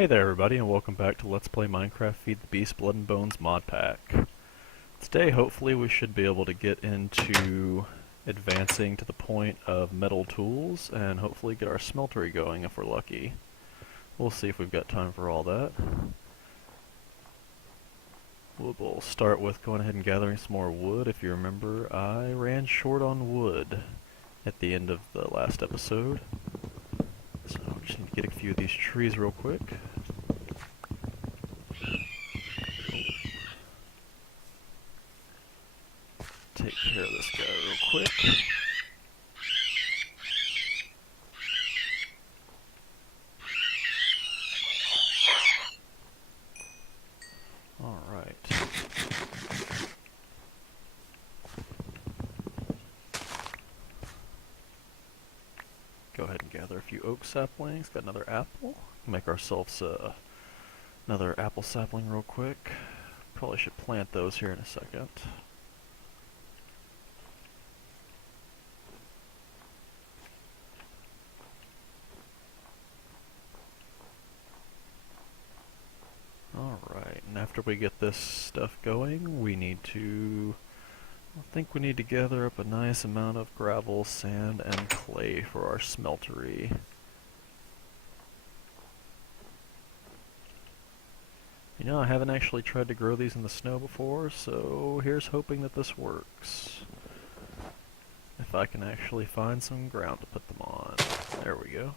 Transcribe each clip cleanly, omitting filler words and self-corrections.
Hey there everybody, and welcome back to Let's Play Minecraft Feed the Beast Blood and Bones mod pack. Today hopefully we should be able to get into advancing to the point of metal tools and hopefully get our smeltery going if we're lucky. We'll see if we've got time for all that. We'll start with going ahead and gathering some more wood. If you remember, I ran short on wood at the end of the last episode. So I just need to get a few of these trees real quick. Take care of this guy real quick. Alright. Go ahead and gather a few oak saplings. Got another apple. Make ourselves another apple sapling real quick. Probably should plant those here in a second. Alright, and after we get this stuff going, I think we need to gather up a nice amount of gravel, sand, and clay for our smeltery. You know, I haven't actually tried to grow these in the snow before, so here's hoping that this works. If I can actually find some ground to put them on. There we go.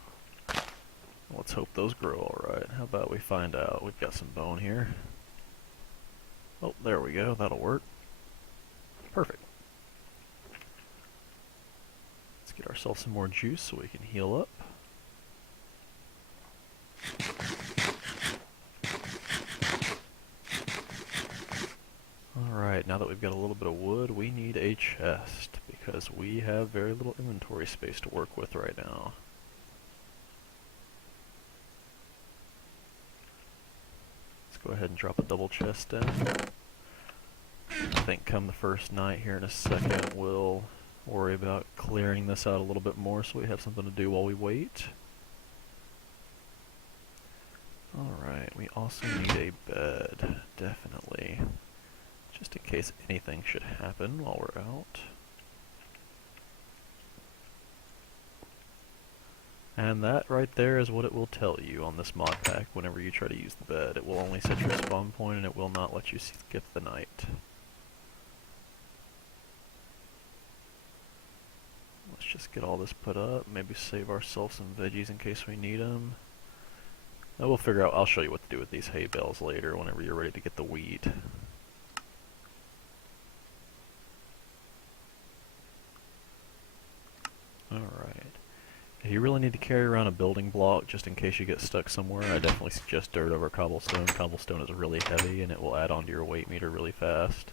Let's hope those grow alright. How about we find out? We've got some bone here. Oh, there we go. That'll work. Perfect. Let's get ourselves some more juice so we can heal up. Alright, now that we've got a little bit of wood, we need a chest, because we have very little inventory space to work with right now. Go ahead and drop a double chest in. I think come the first night here in a second we'll worry about clearing this out a little bit more so we have something to do while we wait. Alright, we also need a bed, definitely. Just in case anything should happen while we're out. And that right there is what it will tell you on this mod pack whenever you try to use the bed. It will only set your spawn point and it will not let you skip the night. Let's just get all this put up, maybe save ourselves some veggies in case we need them. And we'll figure out, I'll show you what to do with these hay bales later whenever you're ready to get the wheat. Alright. If you really need to carry around a building block just in case you get stuck somewhere, I definitely suggest dirt over cobblestone. Cobblestone is really heavy and it will add on to your weight meter really fast.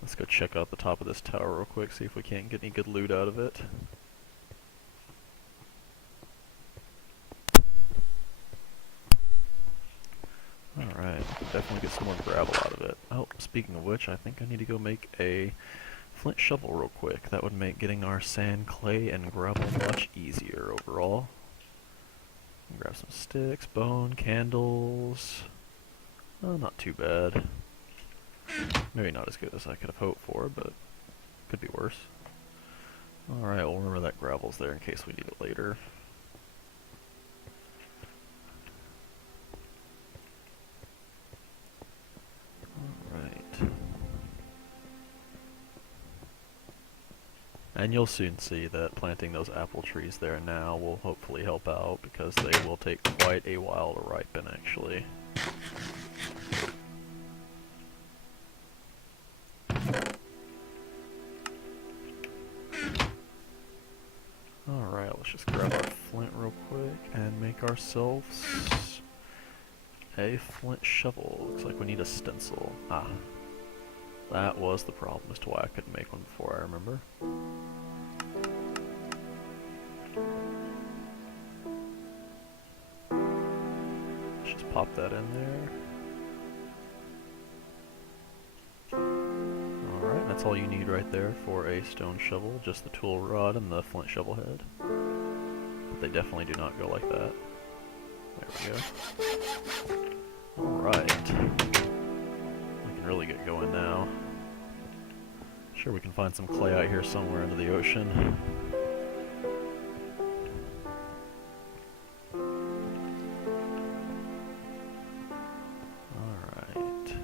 Let's go check out the top of this tower real quick, see if we can't get any good loot out of it. Alright, definitely get some more gravel out of it. Oh, speaking of which, I think I need to go make a flint shovel real quick. That would make getting our sand, clay, and gravel much easier overall. Grab some sticks, bone, candles. Oh, not too bad. Maybe not as good as I could have hoped for, but could be worse. Alright, we'll remember that gravel's there in case we need it later. And you'll soon see that planting those apple trees there now will hopefully help out, because they will take quite a while to ripen, actually. Alright, let's just grab our flint real quick and make ourselves a flint shovel. Looks like we need a stencil. Ah. That was the problem as to why I couldn't make one before, I remember. Let's just pop that in there. Alright, that's all you need right there for a stone shovel, just the tool rod and the flint shovel head. Put they definitely do not go like that. There we go. Alright. We can really get going now. Sure, we can find some clay out here somewhere into the ocean. Alright.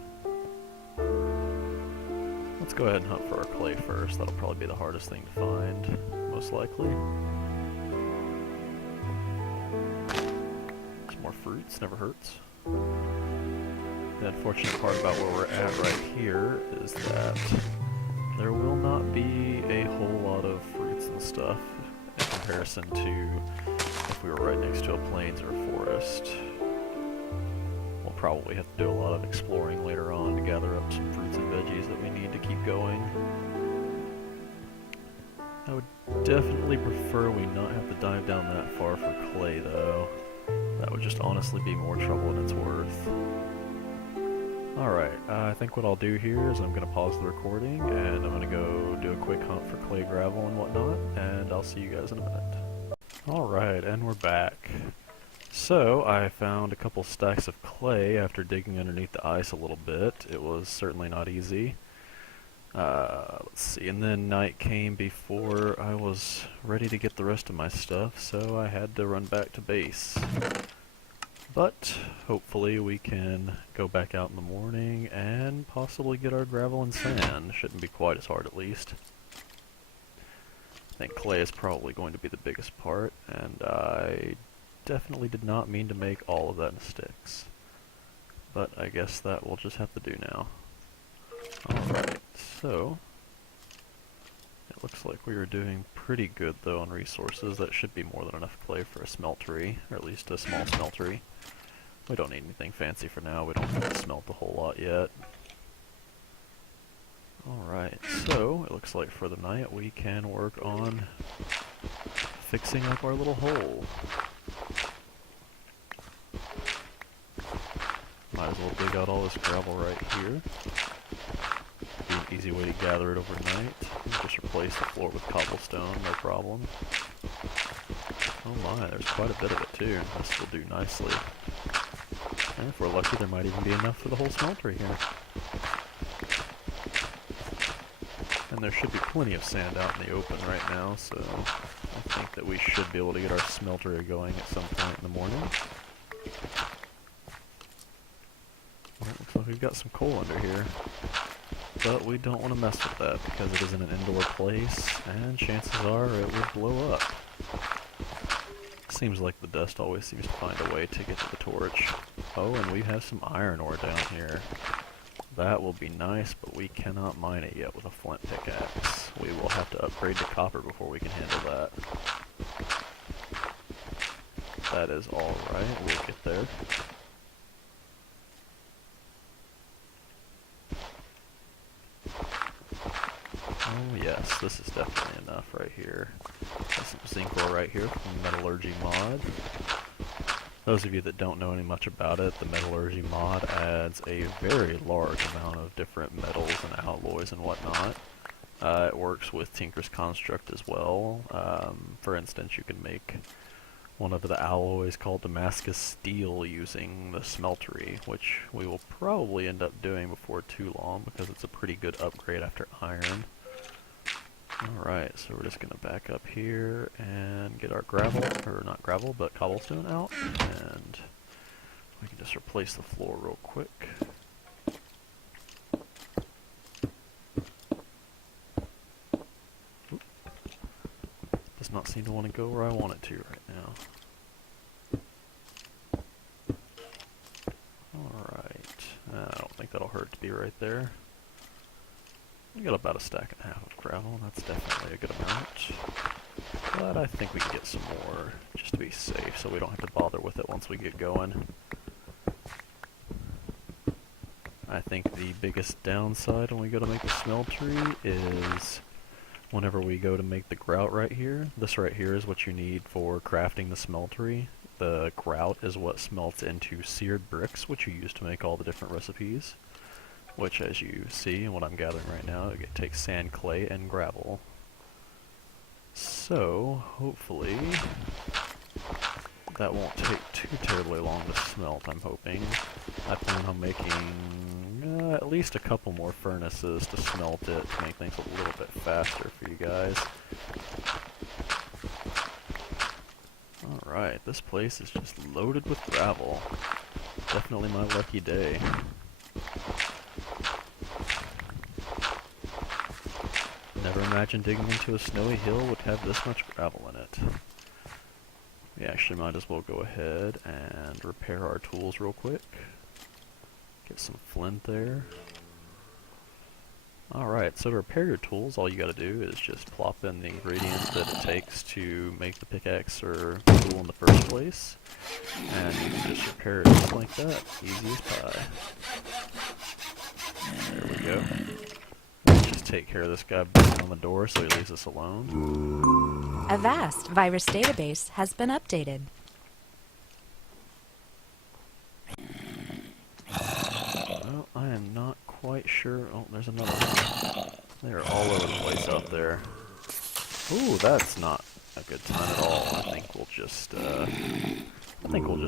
Let's go ahead and hunt for our clay first. That'll probably be the hardest thing to find, most likely. Some more fruits, never hurts. The unfortunate part about where we're at right here is that there will not be a whole lot of fruits and stuff in comparison to if we were right next to a plains or a forest. We'll probably have to do a lot of exploring later on to gather up some fruits and veggies that we need to keep going. I would definitely prefer we not have to dive down that far for clay though. That would just honestly be more trouble than it's worth. Alright, I think what I'll do here is I'm going to pause the recording and I'm going to go do a quick hunt for clay, gravel, and whatnot, and I'll see you guys in a minute. Alright, and we're back. So, I found a couple stacks of clay after digging underneath the ice a little bit. It was certainly not easy. Let's see, and then night came before I was ready to get the rest of my stuff, so I had to run back to base. But hopefully we can go back out in the morning and possibly get our gravel and sand. Shouldn't be quite as hard, at least. I think clay is probably going to be the biggest part, and I definitely did not mean to make all of that in sticks. But I guess that we'll just have to do now. Alright, so it looks like we are doing pretty good though on resources. That should be more than enough clay for a smeltery, or at least a small smeltery. We don't need anything fancy for now, we don't have to smelt a whole lot yet. Alright, so it looks like for the night we can work on fixing up our little hole. Might as well dig out all this gravel right here. Be an easy way to gather it overnight. Just replace the floor with cobblestone, no problem. Oh my, there's quite a bit of it too. This will do nicely. And if we're lucky, there might even be enough for the whole smeltery here. And there should be plenty of sand out in the open right now, so I think that we should be able to get our smeltery going at some point in the morning. Well, looks like we've got some coal under here. But we don't want to mess with that because it is in an indoor place, and chances are it will blow up. Seems like the dust always seems to find a way to get to the torch. Oh, and we have some iron ore down here. That will be nice, but we cannot mine it yet with a flint pickaxe. We will have to upgrade to copper before we can handle that. That is alright, we'll get there. Oh yes, this is definitely enough right here. Got some zinc ore right here from the metallurgy mod. Those of you that don't know any much about it, the metallurgy mod adds a very large amount of different metals and alloys and whatnot. It works with Tinker's Construct as well. For instance, you can make one of the alloys called Damascus Steel using the Smeltery, which we will probably end up doing before too long because it's a pretty good upgrade after iron. Alright, so we're just going to back up here and get our gravel, or not gravel, but cobblestone out, and we can just replace the floor real quick. Oop. Does not seem to want to go where I want it to right now. Alright, I don't think that'll hurt to be right there. We got about a stack and a half of gravel, and that's definitely a good amount. But I think we can get some more, just to be safe, so we don't have to bother with it once we get going. I think the biggest downside when we go to make the smeltery is whenever we go to make the grout right here. This right here is what you need for crafting the smeltery. The grout is what smelts into seared bricks, which you use to make all the different recipes. Which, as you see, and what I'm gathering right now, it takes sand, clay, and gravel. So, hopefully, that won't take too terribly long to smelt, I'm hoping. I plan on making at least a couple more furnaces to smelt it to make things a little bit faster for you guys. Alright, this place is just loaded with gravel. Definitely my lucky day. Never imagined digging into a snowy hill would have this much gravel in it. We actually might as well go ahead and repair our tools real quick. Get some flint there. Alright, so to repair your tools, all you gotta do is just plop in the ingredients that it takes to make the pickaxe or tool in the first place. And you can just repair it just like that. Easy as pie. There we go. Let's just take care of this guy banging on the door so he leaves us alone. A vast virus database has been updated. Well, I am not quite sure. Oh, there's another one. They're all over the place out there. Ooh, that's not a good time at all. I think we'll just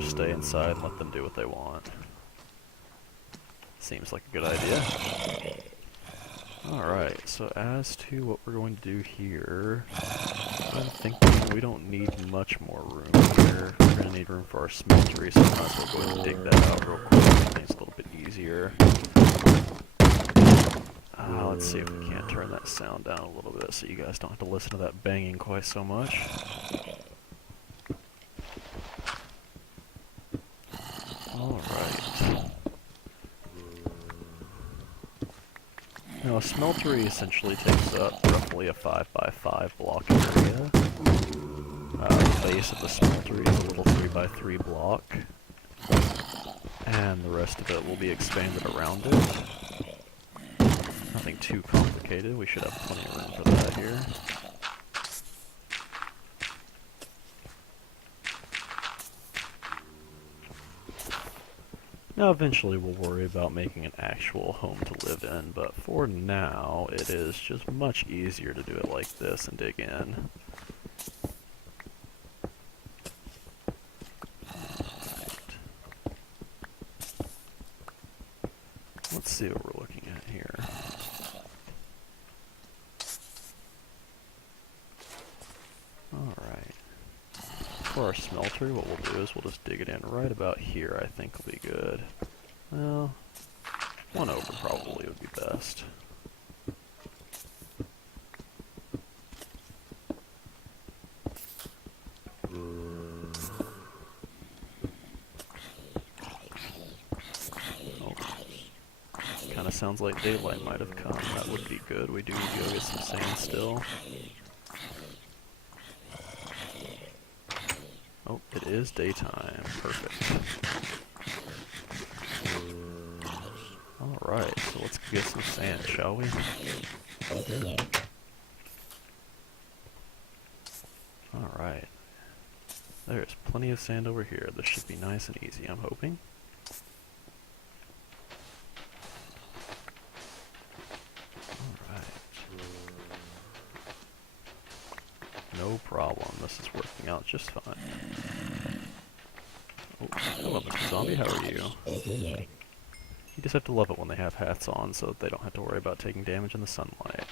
stay inside and let them do what they want. Seems like a good idea. Alright, so as to what we're going to do here, I'm thinking we don't need much more room here. We're going to need room for our smeltery, so I might as well go ahead and dig that out real quick. Make things a little bit easier. Let's see if we can't turn that sound down a little bit so you guys don't have to listen to that banging quite so much. Alright. Now a smeltery essentially takes up roughly a 5x5 block area. The base of the smeltery is a little 3x3 block. And the rest of it will be expanded around it. Nothing too complicated, we should have plenty of room for that here. Now eventually we'll worry about making an actual home to live in, but for now it is just much easier to do it like this and dig in. Let's see what we're looking at here. Alright. For our smelter, what we'll do is we'll just dig it in right about here, I think will be good. Well, one over probably would be best. Kinda sounds like daylight might have come. That would be good. We do need to go get some sand still. Oh, it is daytime. Perfect. Alright, so let's get some sand, shall we? Alright. There's plenty of sand over here. This should be nice and easy, I'm hoping. No problem, this is working out just fine. Oh, hello, Mr. Zombie, how are you? You just have to love it when they have hats on so that they don't have to worry about taking damage in the sunlight.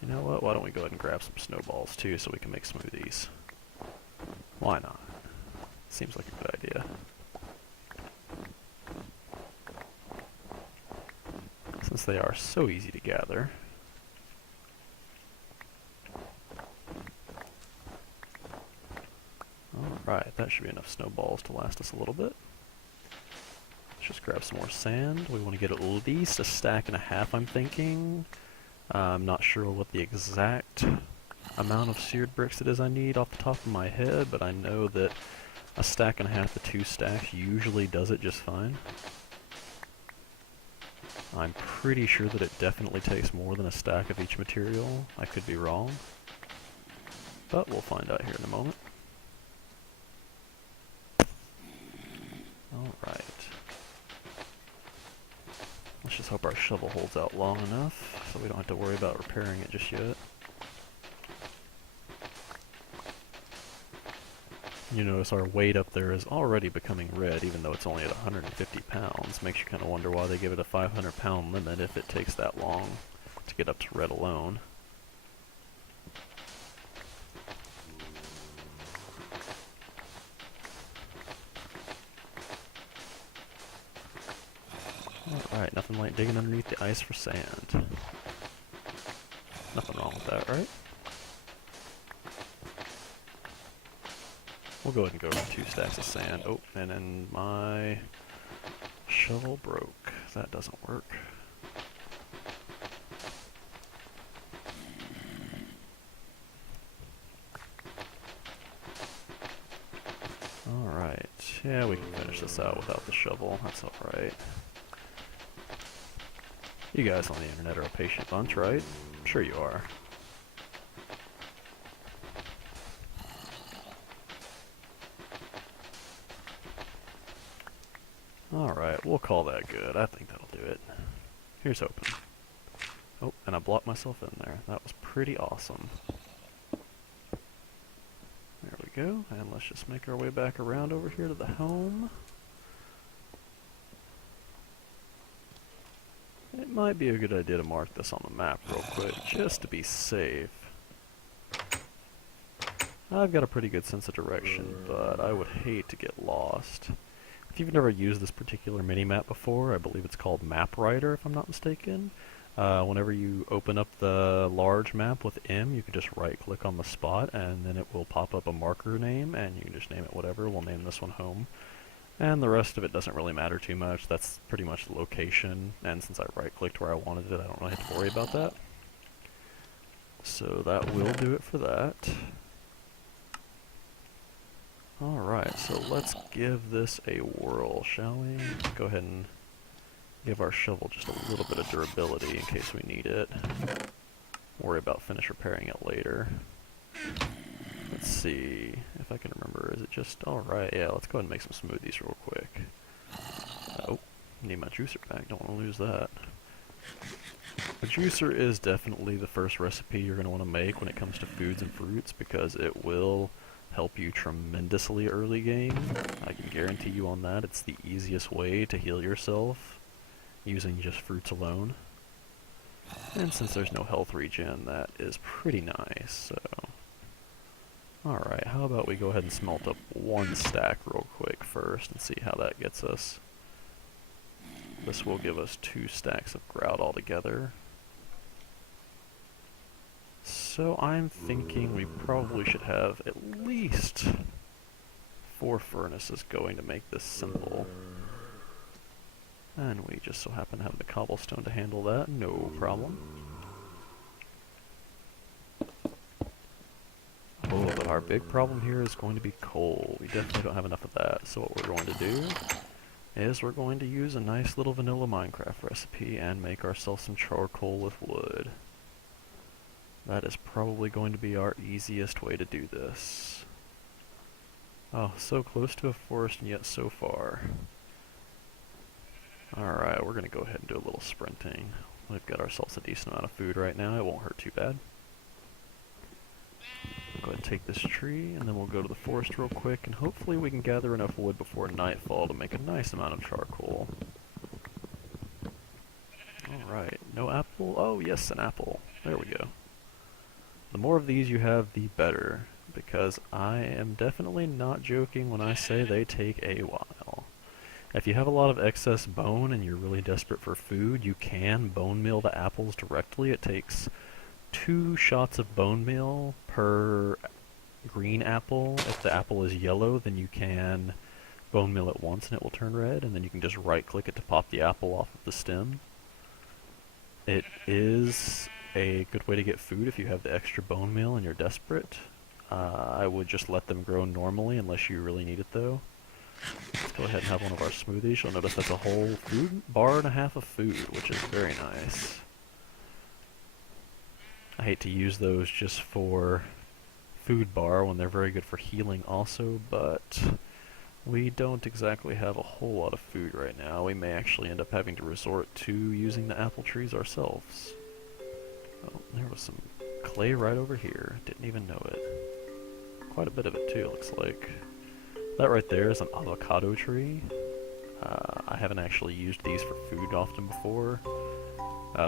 You know what, why don't we go ahead and grab some snowballs too so we can make smoothies? Why not? Seems like a good idea. Since they are so easy to gather. Alright, that should be enough snowballs to last us a little bit. Let's just grab some more sand. We want to get at least a stack and a half, I'm thinking. I'm not sure what the exact amount of seared bricks it is I need off the top of my head, but I know that a stack and a half to 2 stacks usually does it just fine. I'm pretty sure that it definitely takes more than a stack of each material. I could be wrong, but we'll find out here in a moment. Alright. Let's just hope our shovel holds out long enough so we don't have to worry about repairing it just yet. You notice our weight up there is already becoming red, even though it's only at 150 pounds. Makes you kind of wonder why they give it a 500-pound limit if it takes that long to get up to red alone. Alright, nothing like digging underneath the ice for sand. Nothing wrong with that, right? We'll go ahead and go for 2 stacks of sand. Oh, and then my shovel broke. That doesn't work. Alright, yeah, we can finish this out without the shovel. That's alright. You guys on the internet are a patient bunch, right? I'm sure you are. Alright, we'll call that good. I think that'll do it. Here's hoping. Oh, and I blocked myself in there. That was pretty awesome. There we go, and let's just make our way back around over here to the home. It might be a good idea to mark this on the map real quick, just to be safe. I've got a pretty good sense of direction, but I would hate to get lost. If you've never used this particular mini-map before, I believe it's called Map Writer, if I'm not mistaken. Whenever you open up the large map with M, you can just right-click on the spot, and then it will pop up a marker name, and you can just name it whatever. We'll name this one Home. And the rest of it doesn't really matter too much. That's pretty much the location, and since I right-clicked where I wanted it, I don't really have to worry about that. So that will do it for that. Alright, so let's give this a whirl, shall we? Go ahead and give our shovel just a little bit of durability in case we need it. Worry about finish repairing it later. Let's see if I can remember. Is it just... Alright, yeah, let's go ahead and make some smoothies real quick. Oh, need my juicer back. Don't want to lose that. A juicer is definitely the first recipe you're going to want to make when it comes to foods and fruits, because it will help you tremendously early game. I can guarantee you on that. It's the easiest way to heal yourself using just fruits alone. And since there's no health regen, that is pretty nice, so... Alright, how about we go ahead and smelt up 1 stack real quick first and see how that gets us. This will give us 2 stacks of grout altogether. So I'm thinking we probably should have at least 4 furnaces going to make this simple. And we just so happen to have the cobblestone to handle that, no problem. Oh, but our big problem here is going to be coal. We definitely don't have enough of that, so what we're going to do is we're going to use a nice little vanilla Minecraft recipe and make ourselves some charcoal with wood. That is probably going to be our easiest way to do this. Oh, so close to a forest and yet so far. Alright, we're going to go ahead and do a little sprinting. We've got ourselves a decent amount of food right now. It won't hurt too bad. We'll go ahead and take this tree, and then we'll go to the forest real quick, and hopefully we can gather enough wood before nightfall to make a nice amount of charcoal. Alright, no apple? Oh, yes, an apple. There we go. The more of these you have, the better, because I am definitely not joking when I say they take a while. If you have a lot of excess bone and you're really desperate for food, you can bone meal the apples directly. It takes 2 shots of bone meal per green apple. If the apple is yellow, then you can bone meal it once and it will turn red, and then you can just right-click it to pop the apple off of the stem. It is a good way to get food if you have the extra bone meal and you're desperate. I would just let them grow normally unless you really need it though. Let's go ahead and have one of our smoothies. You'll notice that's a whole food bar and a half of food, which is very nice. I hate to use those just for food bar when they're very good for healing also, but we don't exactly have a whole lot of food right now. We may actually end up having to resort to using the apple trees ourselves. Oh, there was some clay right over here. Didn't even know it. Quite a bit of it too, looks like. That right there is an avocado tree. I haven't actually used these for food often before.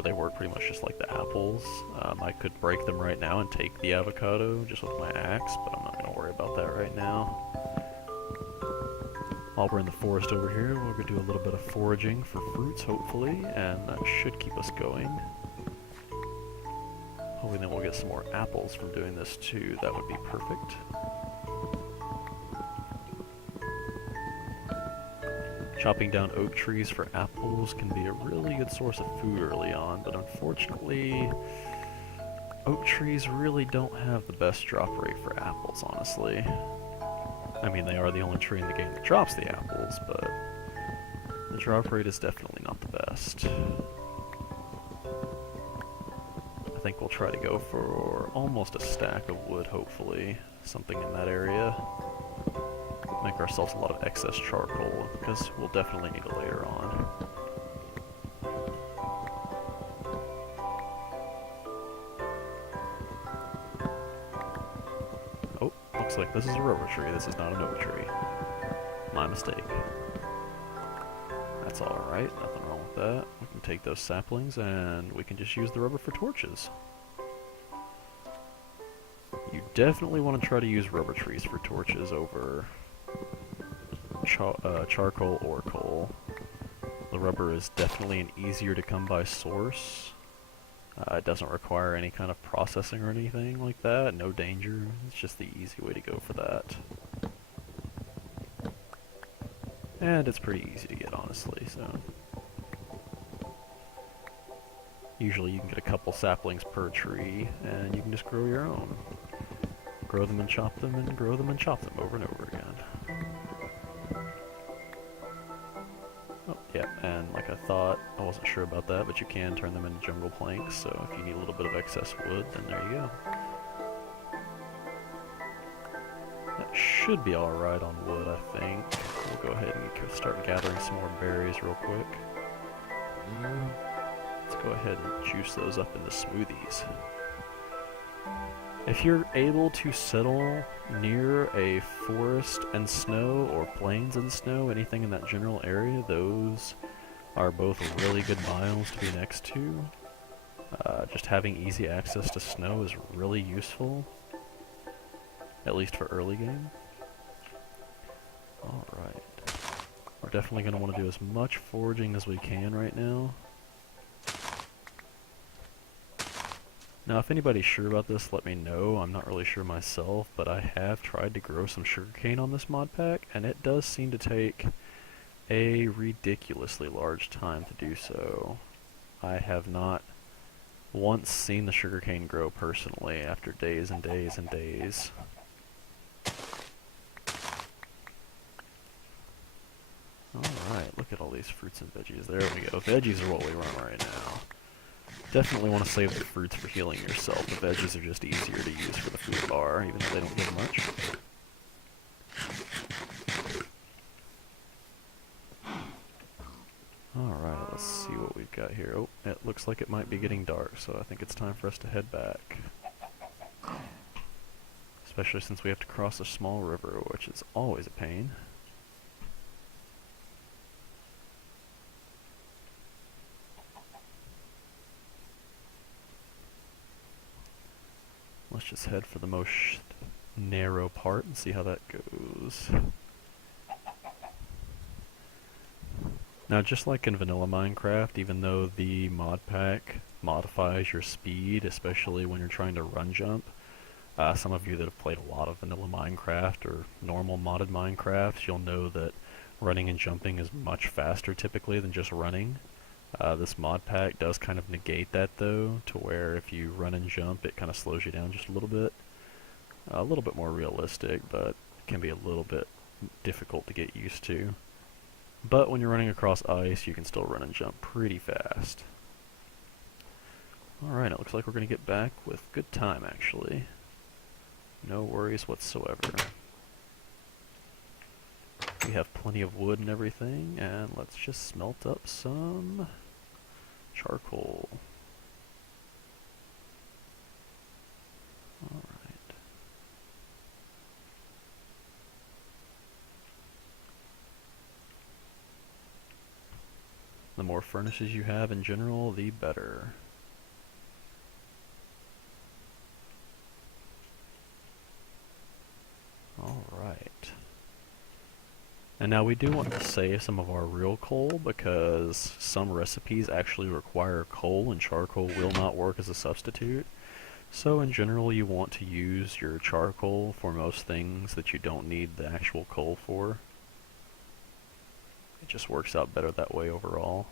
They work pretty much just like the apples. I could break them right now and take the avocado just with my axe, but I'm not going to worry about that right now. While we're in the forest over here, we'll go do a little bit of foraging for fruits, hopefully, and that should keep us going. Hopefully then we'll get some more apples from doing this too. That would be perfect. Chopping down oak trees for apples can be a really good source of food early on, but unfortunately, oak trees really don't have the best drop rate for apples, honestly. I mean, they are the only tree in the game that drops the apples, but the drop rate is definitely not the best. I think we'll try to go for almost a stack of wood, hopefully. Something in that area. Make ourselves a lot of excess charcoal, because we'll definitely need it later on. Oh, looks like this is a rubber tree. This is not an oak tree. My mistake. That's alright, nothing wrong with that. We can take those saplings and we can just use the rubber for torches. You definitely want to try to use rubber trees for torches over charcoal or coal. The rubber is definitely an easier to come by source. It doesn't require any kind of processing or anything like that, no danger. It's just the easy way to go for that. And it's pretty easy to get, honestly, so. Usually you can get a couple saplings per tree, and you can just grow your own. Grow them and chop them, and grow them and chop them over and over again. Oh, yeah, and like I thought, I wasn't sure about that, but you can turn them into jungle planks, so if you need a little bit of excess wood, then there you go. That should be alright on wood, I think. We'll go ahead and start gathering some more berries real quick. Let's go ahead and juice those up into smoothies. If you're able to settle near a forest and snow, or plains and snow, anything in that general area, those are both really good biomes to be next to. Just having easy access to snow is really useful, at least for early game. Alright. We're definitely going to want to do as much foraging as we can right now. Now, if anybody's sure about this, let me know. I'm not really sure myself, but I have tried to grow some sugarcane on this mod pack, and it does seem to take a ridiculously large time to do so. I have not once seen the sugarcane grow personally after days and days and days. Alright, look at all these fruits and veggies. There we go. Veggies are what we run right now. Definitely want to save the fruits for healing yourself. The veggies are just easier to use for the food bar, even though they don't give much. Alright, let's see what we've got here. Oh, it looks like it might be getting dark, so I think it's time for us to head back. Especially since we have to cross a small river, which is always a pain. Let's just head for the most narrow part and see how that goes. Now, just like in vanilla Minecraft, even though the mod pack modifies your speed, especially when you're trying to run jump, some of you that have played a lot of vanilla Minecraft or normal modded Minecraft, you'll know that running and jumping is much faster typically than just running. This mod pack does kind of negate that though, to where if you run and jump it kind of slows you down just a little bit. A little bit more realistic, but can be a little bit difficult to get used to. But when you're running across ice, you can still run and jump pretty fast. Alright, it looks like we're going to get back with good time actually. No worries whatsoever. We have plenty of wood and everything, and let's just smelt up some charcoal. Alright. The more furnaces you have in general, the better. Alright. And now we do want to save some of our real coal because some recipes actually require coal and charcoal will not work as a substitute. So in general you want to use your charcoal for most things that you don't need the actual coal for. It just works out better that way overall.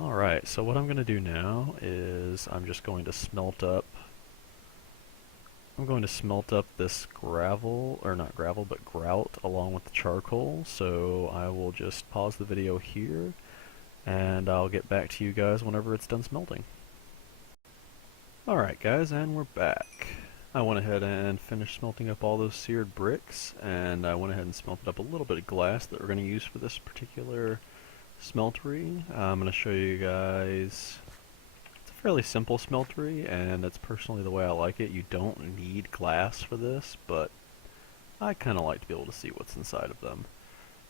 Alright, so what I'm going to do now is I'm just going to smelt up this gravel, or not gravel, but grout along with the charcoal. So I will just pause the video here and I'll get back to you guys whenever it's done smelting. Alright guys, and we're back. I went ahead and finished smelting up all those seared bricks, and I went ahead and smelted up a little bit of glass that we're going to use for this particular smeltery. I'm going to show you guys. It's a fairly simple smeltery, and that's personally the way I like it. You don't need glass for this, but I kind of like to be able to see what's inside of them.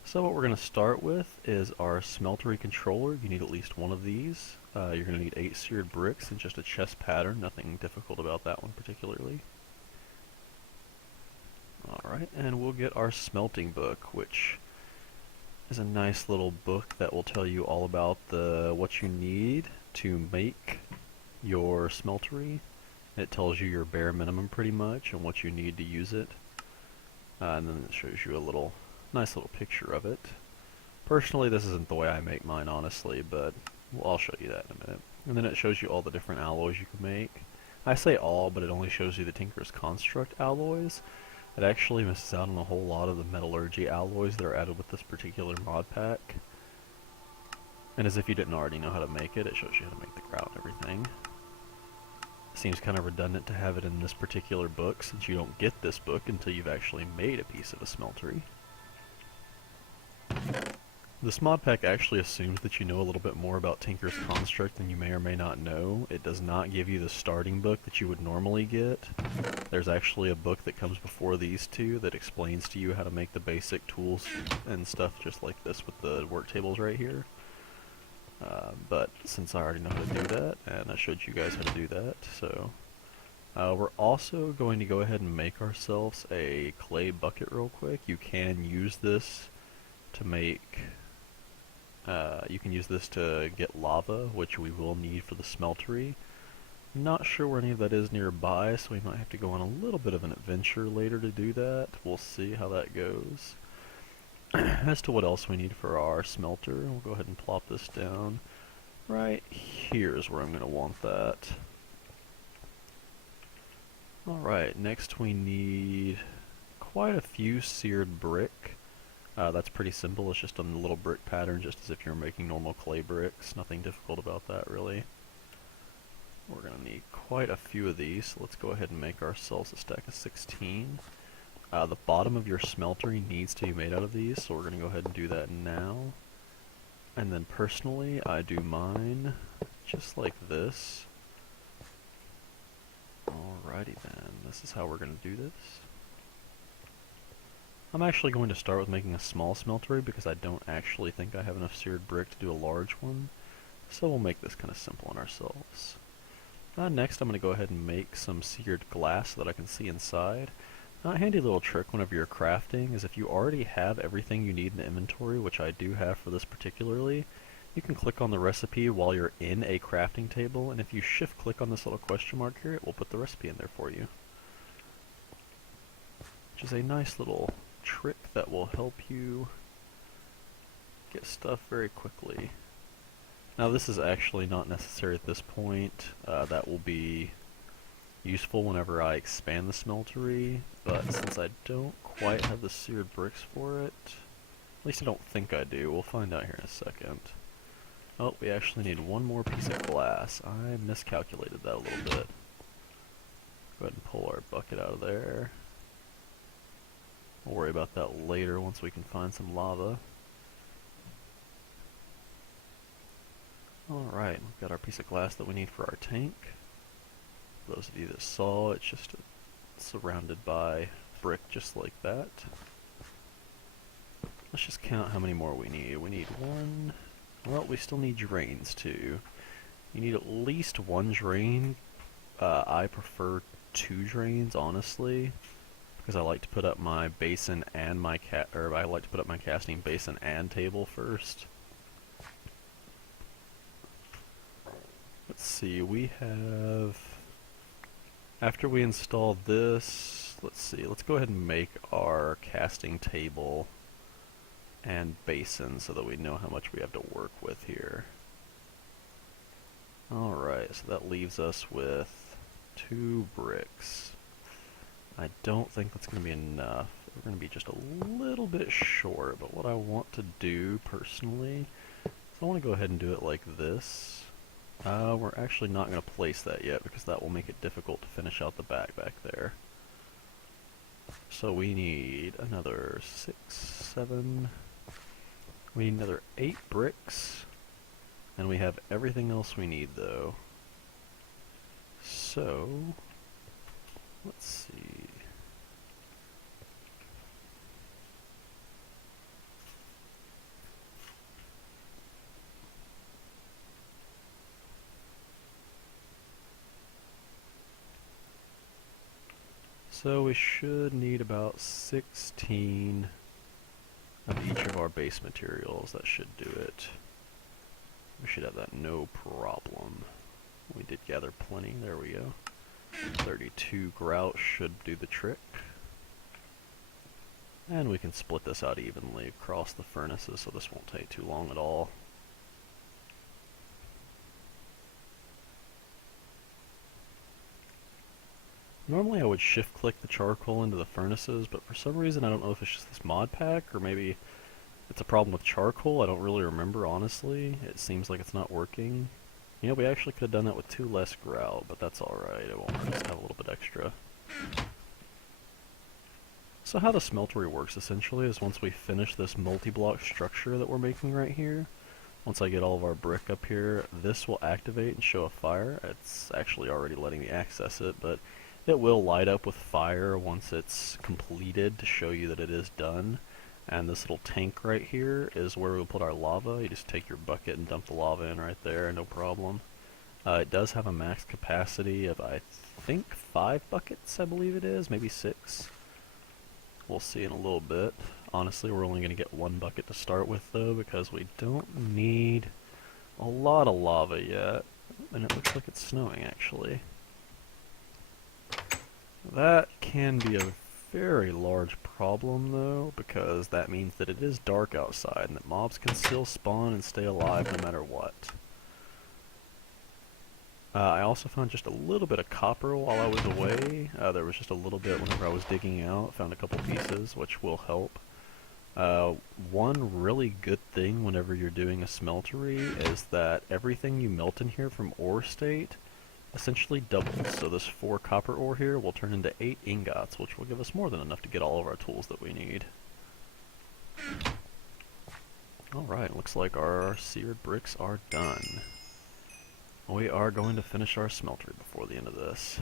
So what we're going to start with is our smeltery controller. You need at least one of these. You're going to need 8 seared bricks and just a chest pattern. Nothing difficult about that one particularly. Alright, and we'll get our smelting book, which is a nice little book that will tell you all about what you need to make your smeltery. It tells you your bare minimum pretty much and what you need to use it. And then it shows you a nice little picture of it. Personally, this isn't the way I make mine, honestly, but I'll show you that in a minute. And then it shows you all the different alloys you can make. I say all, but it only shows you the Tinker's Construct alloys. It actually misses out on a whole lot of the metallurgy alloys that are added with this particular mod pack. And as if you didn't already know how to make it, it shows you how to make the grout and everything. It seems kind of redundant to have it in this particular book, since you don't get this book until you've actually made a piece of a smeltery. This mod pack actually assumes that you know a little bit more about Tinker's Construct than you may or may not know. It does not give you the starting book that you would normally get. There's actually a book that comes before these two that explains to you how to make the basic tools and stuff just like this with the work tables right here. But since I already know how to do that, and I showed you guys how to do that, so we're also going to go ahead and make ourselves a clay bucket real quick. You can use this to make get lava, which we will need for the smeltery. Not sure where any of that is nearby, so we might have to go on a little bit of an adventure later to do that. We'll see how that goes. As to what else we need for our smelter, we'll go ahead and plop this down. Right here's where I'm going to want that. Alright, next we need quite a few seared brick. That's pretty simple, it's just a little brick pattern, just as if you're making normal clay bricks. Nothing difficult about that, really. We're going to need quite a few of these, so let's go ahead and make ourselves a stack of 16. The bottom of your smeltery needs to be made out of these, so we're going to go ahead and do that now. And then personally, I do mine just like this. Alrighty then, this is how we're going to do this. I'm actually going to start with making a small smeltery because I don't actually think I have enough seared brick to do a large one. So we'll make this kind of simple on ourselves. Next I'm going to go ahead and make some seared glass so that I can see inside. A handy little trick whenever you're crafting is if you already have everything you need in the inventory, which I do have for this particularly, you can click on the recipe while you're in a crafting table, and if you shift click on this little question mark here, it will put the recipe in there for you. Which is a nice little trick that will help you get stuff very quickly. Now this is actually not necessary at this point. That will be useful whenever I expand the smeltery, but since I don't quite have the seared bricks for it, at least I don't think I do, we'll find out here in a second. Oh, we actually need one more piece of glass. I miscalculated that a little bit. Go ahead and pull our bucket out of there. We'll worry about that later once we can find some lava. Alright, we've got our piece of glass that we need for our tank. For those of you that saw, it's just surrounded by brick just like that. Let's just count how many more we need. We need one. Well, we still need drains too. You need at least one drain. I prefer 2 drains, honestly, because I like to put up my basin and my I like to put up my casting basin and table first. Let's see, we have, after we install this, let's see, let's go ahead and make our casting table and basin so that we know how much we have to work with here. Alright, so that leaves us with 2 bricks. I don't think that's going to be enough. We're going to be just a little bit short, but what I want to do personally is I want to go ahead and do it like this. We're actually not going to place that yet because that will make it difficult to finish out the back there. So we need another 6, 7, we need another 8 bricks, and we have everything else we need though. So, let's see. So we should need about 16 of each of our base materials. That should do it. We should have that no problem. We did gather plenty. There we go. 32 grout should do the trick. And we can split this out evenly across the furnaces, so this won't take too long at all. Normally I would shift click the charcoal into the furnaces, but for some reason I don't know if it's just this mod pack, or maybe it's a problem with charcoal. I don't really remember, honestly. It seems like it's not working. You know, we actually could have done that with 2 less grout, but that's alright. It won't hurt us to have a little bit extra. So how the smeltery works, essentially, is once we finish this multi-block structure that we're making right here, once I get all of our brick up here, this will activate and show a fire. It's actually already letting me access it, but it will light up with fire once it's completed to show you that it is done. And this little tank right here is where we'll put our lava. You just take your bucket and dump the lava in right there, no problem. It does have a max capacity of, I think, 5 buckets, I believe it is, maybe 6. We'll see in a little bit. Honestly, we're only going to get 1 bucket to start with, though, because we don't need a lot of lava yet. And it looks like it's snowing, actually. That can be a very large problem, though, because that means that it is dark outside and that mobs can still spawn and stay alive no matter what. I also found just a little bit of copper while I was away. There was just a little bit whenever I was digging out. Found a couple pieces, which will help. One really good thing whenever you're doing a smeltery is that everything you melt in here from ore state essentially doubles. So this 4 copper ore here will turn into 8 ingots, which will give us more than enough to get all of our tools that we need. Alright, looks like our seared bricks are done. We are going to finish our smeltery before the end of this.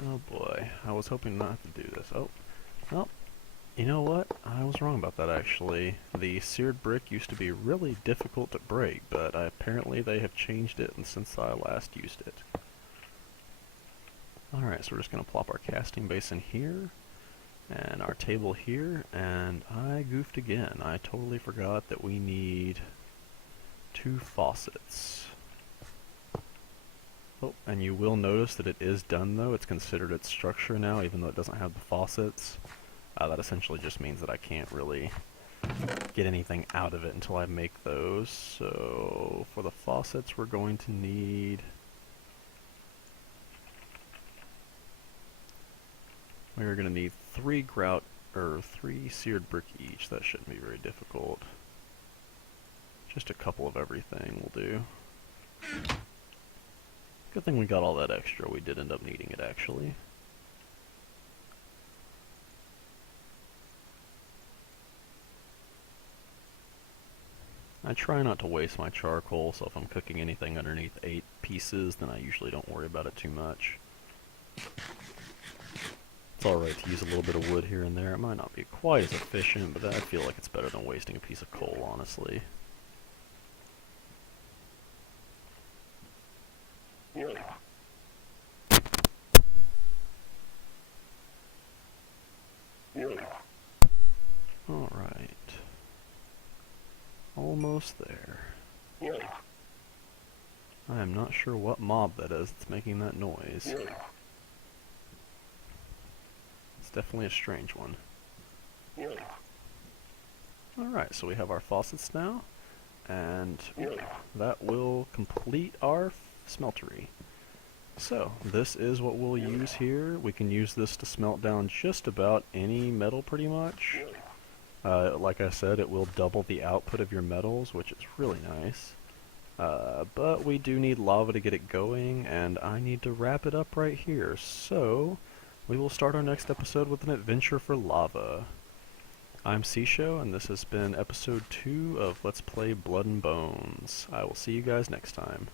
Oh boy, I was hoping not to do this. Oh, well. You know what? I was wrong about that, actually. The seared brick used to be really difficult to break, but apparently they have changed it since I last used it. Alright, so we're just going to plop our casting basin here, and our table here, and I goofed again. I totally forgot that we need 2 faucets. Oh, and you will notice that it is done, though. It's considered its structure now, even though it doesn't have the faucets. That essentially just means that I can't really get anything out of it until I make those. So for the faucets, we're going to need... We're going to need 3 grout, or 3 seared brick each. That shouldn't be very difficult. Just a couple of everything will do. Good thing we got all that extra. We did end up needing it, actually. I try not to waste my charcoal, so if I'm cooking anything underneath 8 pieces, then I usually don't worry about it too much. It's alright to use a little bit of wood here and there. It might not be quite as efficient, but I feel like it's better than wasting a piece of coal, honestly. Alright. Almost there. I am not sure what mob that is that's making that noise. It's definitely a strange one. Alright, so we have our faucets now, and that will complete our smeltery. So, this is what we'll use here. We can use this to smelt down just about any metal pretty much. Like I said, it will double the output of your metals, which is really nice. But we do need lava to get it going, and I need to wrap it up right here. So, we will start our next episode with an adventure for lava. I'm Seashow, and this has been episode 2 of Let's Play Blood and Bones. I will see you guys next time.